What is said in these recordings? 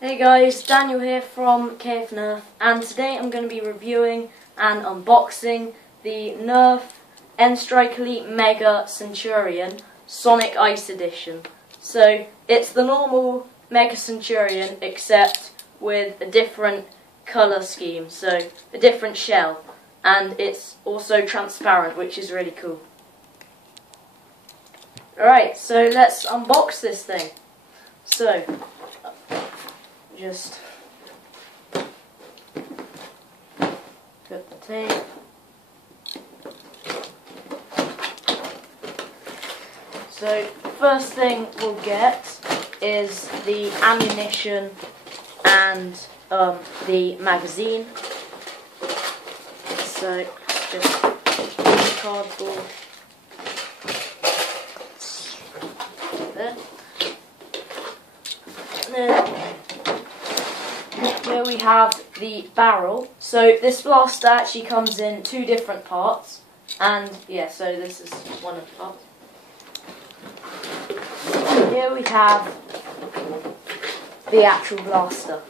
Hey guys, Daniel here from Nerf, and today I'm going to be reviewing and unboxing the Nerf N-Strike Elite Mega Centurion Sonic Ice Edition. So it's the normal Mega Centurion except with a different colour scheme, so a different shell, and it's also transparent, which is really cool. Alright, so let's unbox this thing. So just put the tape. So the first thing we'll get is the ammunition and the magazine. So just cardboard. There. And then here we have the barrel. So this blaster actually comes in two different parts, and yeah, so this is one of the parts. Here we have the actual blaster.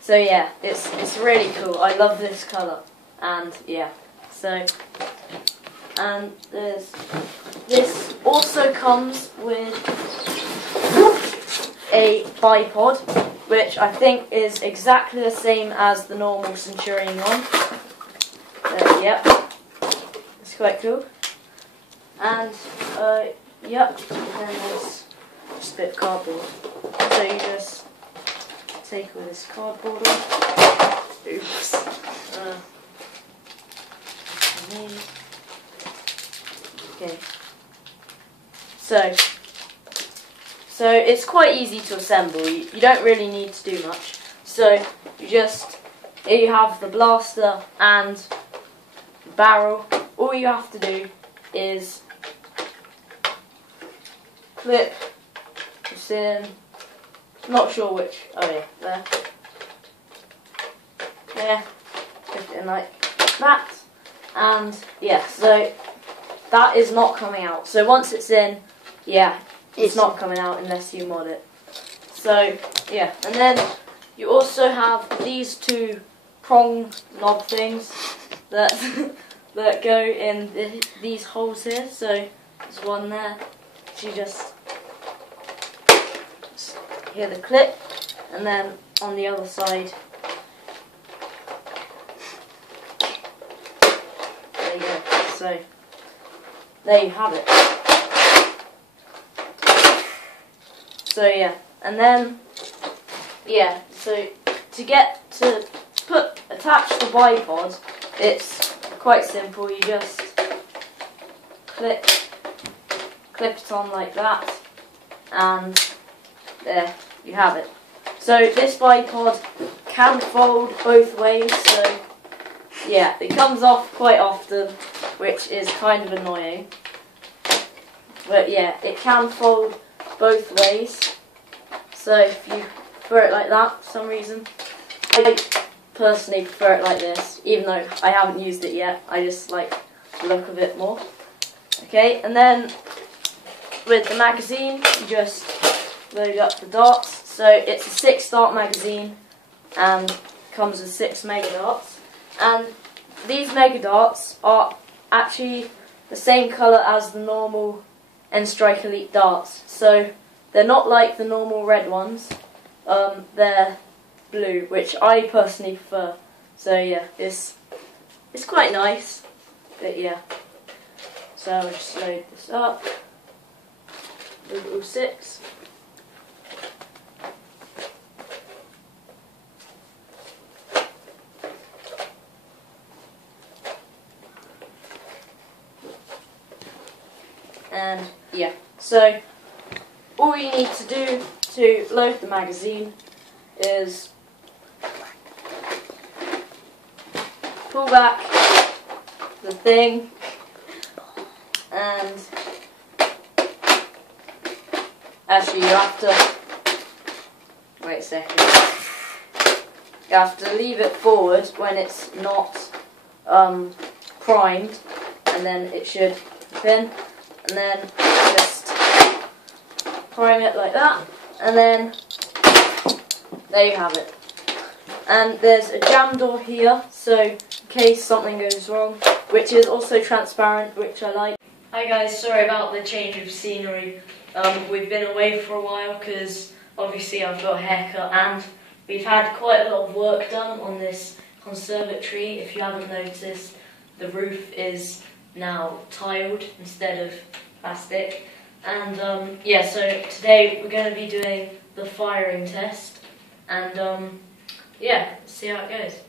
So yeah, it's really cool. I love this colour, and yeah, so and this also comes with a bipod, which I think is exactly the same as the normal Centurion one. Yep, it's quite cool. And yep, then there's just a bit of cardboard. So you just take all this cardboard off. Oops. Okay. So it's quite easy to assemble. You don't really need to do much. So here you have the blaster and the barrel. All you have to do is clip this in. Not sure which. Oh yeah, there. There. Clip it in like that. And yeah, so that is not coming out. So once it's in, yeah, it's not coming out unless you mod it. So yeah, and then you also have these two prong knob things that that go in these holes here. So there's one there. So you just hear the clip, and then on the other side, there you go. So there you have it. So yeah, and then yeah, so to attach the bipod, it's quite simple. You just clip it on like that, and there you have it. So this bipod can fold both ways, so yeah, it comes off quite often, which is kind of annoying. But yeah, it can fold both ways. So if you prefer it like that for some reason, I personally prefer it like this, even though I haven't used it yet. I just like the look of it more. Okay, and then with the magazine, you just load up the darts. So it's a 6-dart magazine and comes with 6 mega darts. And these mega darts are actually the same colour as the normal N-Strike Elite darts. So they're not like the normal red ones. They're blue, which I personally prefer. So yeah, it's quite nice. But yeah, so I'll just load this up. 006. And yeah, so all you need to do to load the magazine is pull back the thing, and actually you have to wait a second. You have to leave it forward when it's not primed, and then it should spin, and then just prime it like that, and then there you have it. And there's a jam door here, so in case something goes wrong, which is also transparent, which I like. Hi guys, sorry about the change of scenery. We've been away for a while because obviously I've got a haircut and we've had quite a lot of work done on this conservatory. If you haven't noticed, the roof is now tiled instead of plastic. And yeah, so today we're going to be doing the firing test and yeah, see how it goes.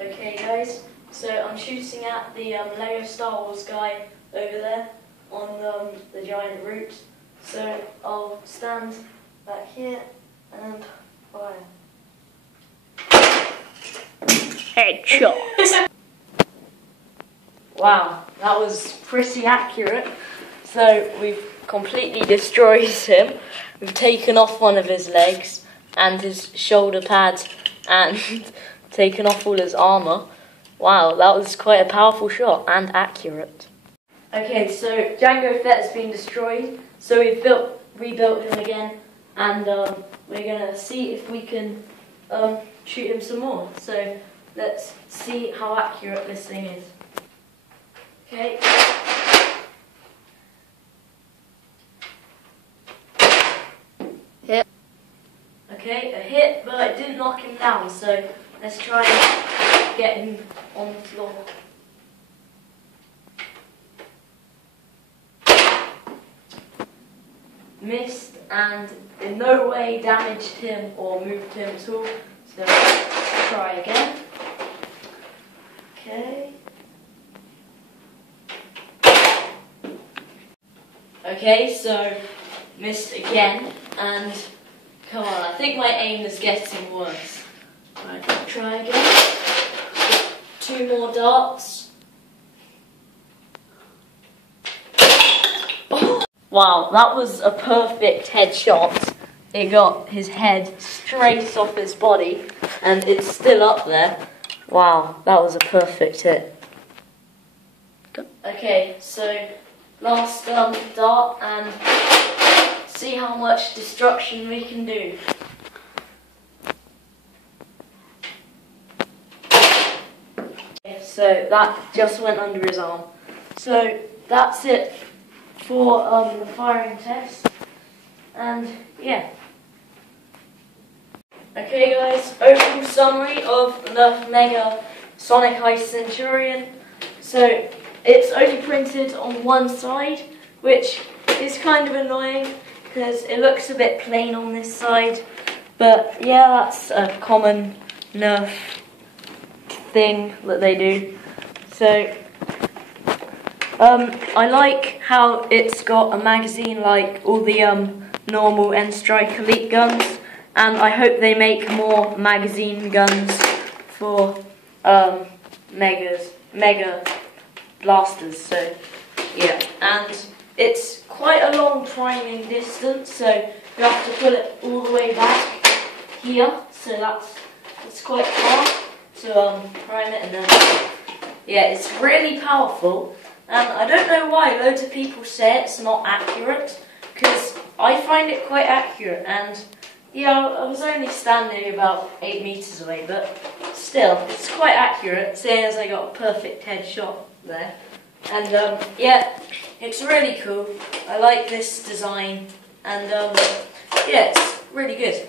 Okay guys, so I'm shooting at the Lego Star Wars guy over there on the giant root. So I'll stand back here and fire. Headshot! Wow, that was pretty accurate. So we've completely destroyed him. We've taken off one of his legs and his shoulder pads and taken off all his armour. Wow, that was quite a powerful shot and accurate. Okay, so Jango Fett has been destroyed, so we've rebuilt him again, and we're gonna see if we can shoot him some more. So let's see how accurate this thing is. Okay. Hit. Okay, a hit, but it didn't knock him down, so let's try and get him on the floor. Missed and in no way damaged him or moved him at all. So let's try again. Okay. Okay, so missed again and come on, I think my aim is getting worse. Right, try again. 2 more darts. Oh. Wow, that was a perfect headshot. It got his head straight off his body and it's still up there. Wow, that was a perfect hit. Okay, so last dart and see how much destruction we can do. Okay, so that just went under his arm. So that's it for the firing test, and yeah. Okay guys, overall summary of the Nerf Mega Sonic Ice Centurion. So it's only printed on one side, which is kind of annoying because it looks a bit plain on this side, but yeah, that's a common Nerf thing that they do. So I like how it's got a magazine like all the normal N-Strike Elite guns, and I hope they make more magazine guns for Mega blasters. So yeah, and it's quite a long priming distance, so you have to put it all the way back here, so that's quite far to prime it, and then yeah, it's really powerful. And I don't know why loads of people say it's not accurate, because I find it quite accurate, and yeah, I was only standing about 8 meters away, but still, it's quite accurate, seeing as I got a perfect headshot there. And yeah, it's really cool. I like this design, and yeah, it's really good.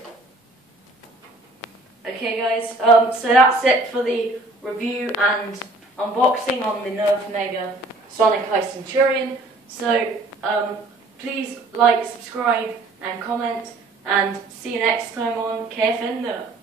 Okay guys, so that's it for the review and unboxing on the Nerf Mega Sonic Ice Centurion. So please like, subscribe and comment, and see you next time on KFN Nerf.